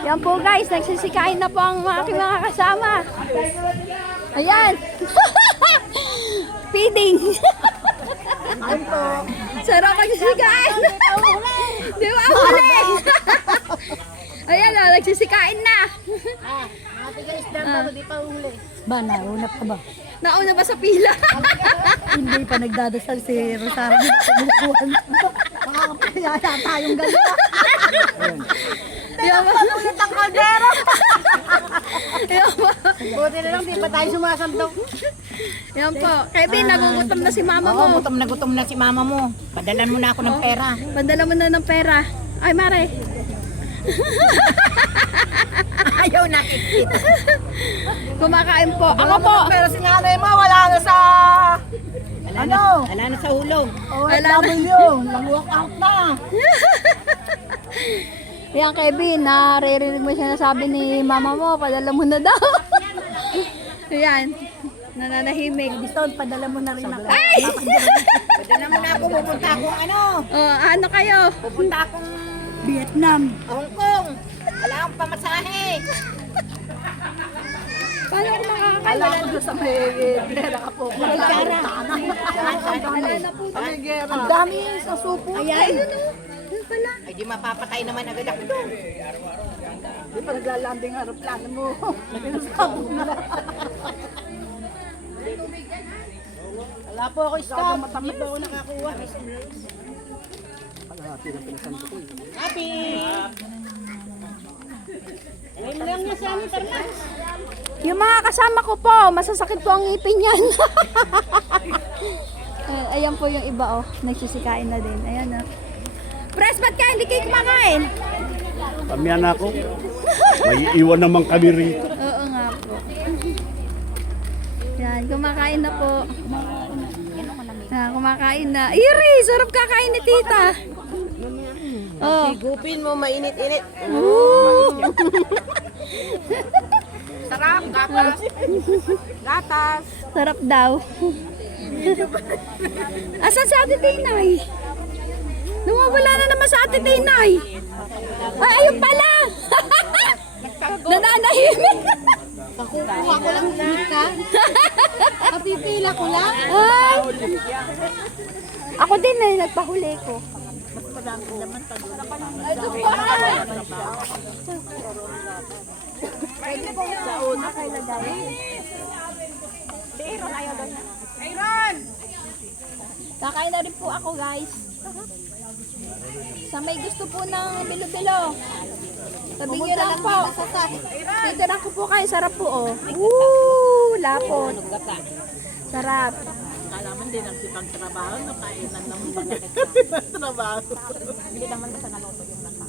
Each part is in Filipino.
Yan po guys, nagsisikain na po ang aking mga kasama. Ayan. Feeding. Sarap magsisikain. Di ba huli? Ayan o, nagsisikain na. Ate guys, pero di pa huli. Ba, nauna pa ba? Nauna ba sa pila? Hindi pa nagdadasal si Rosario. Makakapaya tayong gano'n. Yan po. Ulit ang kaldero. Yan po. Buti na lang, di pa tayo sumasandok. Yan po. Kevin, nagugutom na si mama mo. Oo, gutom na si mama mo. Padalan mo na ako ng pera. Pandala mo na ng pera. Ay, Mare. Ayaw nakikita. Kumakain po. Ako po. Pero si nanay mo, wala na sa... Wala na sa hulog. OFW, nag-walk out na. Yan, Kevin, naririnig mo siya na sabi ni mama mo, padala mo na daw. Yan, nananahimik. Bistod, padala mo na rin ako. Ay! Padala mo na ako, pupunta akong Ano kayo? pupunta akong Vietnam. Hong Kong. Wala akong pamasahe. Paano ako makakakain? Alam ko doon sa may pera ka po. Wala na po. Ang dami sa supo. Ayan. Yun pala. Ay, di mapapatay naman agad ako doon. Di pa naglalanding aeroplano mo. Naglalanding na. Wala po ako stop. Hindi po ako nakakuha. Happy! Ayun lang niya sa amin, Tarlas. Yung mga kasama ko po, masasakit po ang ngipin yan. Ayan po yung iba, oh. Nagsisikain na din. Ayan, oh. Pres, ba't ka hindi kayo kumakain? Pamiyan ako. May iwan naman kami rito. Oo nga po. Yan, kumakain na po. Kumakain na. Iri, sarap kakain ni tita. Oh. Higupin mo, mainit-init. Ooh. Sarap, gatas. Gatas. Sarap daw. Asan si Ate Tinay? Nawawala na naman sa Ate Tinay. Ay, ayun pala. Nananahimik. Kukuha ko lang ka. Napipila ko lang. Ay. Ako din na nagpahuli ko. Pwede po sa una kay lagay. Aaron! Kakain na rin po ako, guys. Sa may gusto po ng bilo-bilo. Sabihin niyo lang po. Titira ko po kayo. Sarap po, oh. Woo! Lapot. Sarap. Kalaman din ang sipag trabaho, nakainan ng trabaho. Hindi naman basta naloto yung nasa.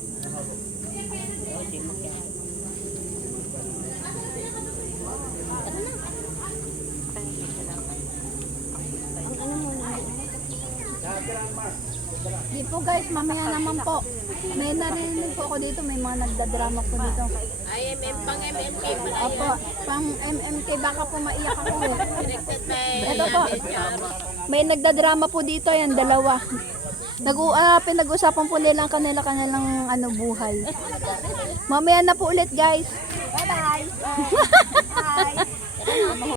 Di po guys, mamaya naman po. May narinig po ako dito, may mga nagdadrama po dito. Ay, pang MMK pala. Opo, pang MMK baka po maiyak ako. Ito po, may nagdadrama po dito, yan dalawa. Pinag-usapan po nila ang kanilang buhay. Mamaya na po ulit guys. Bye-bye. Bye.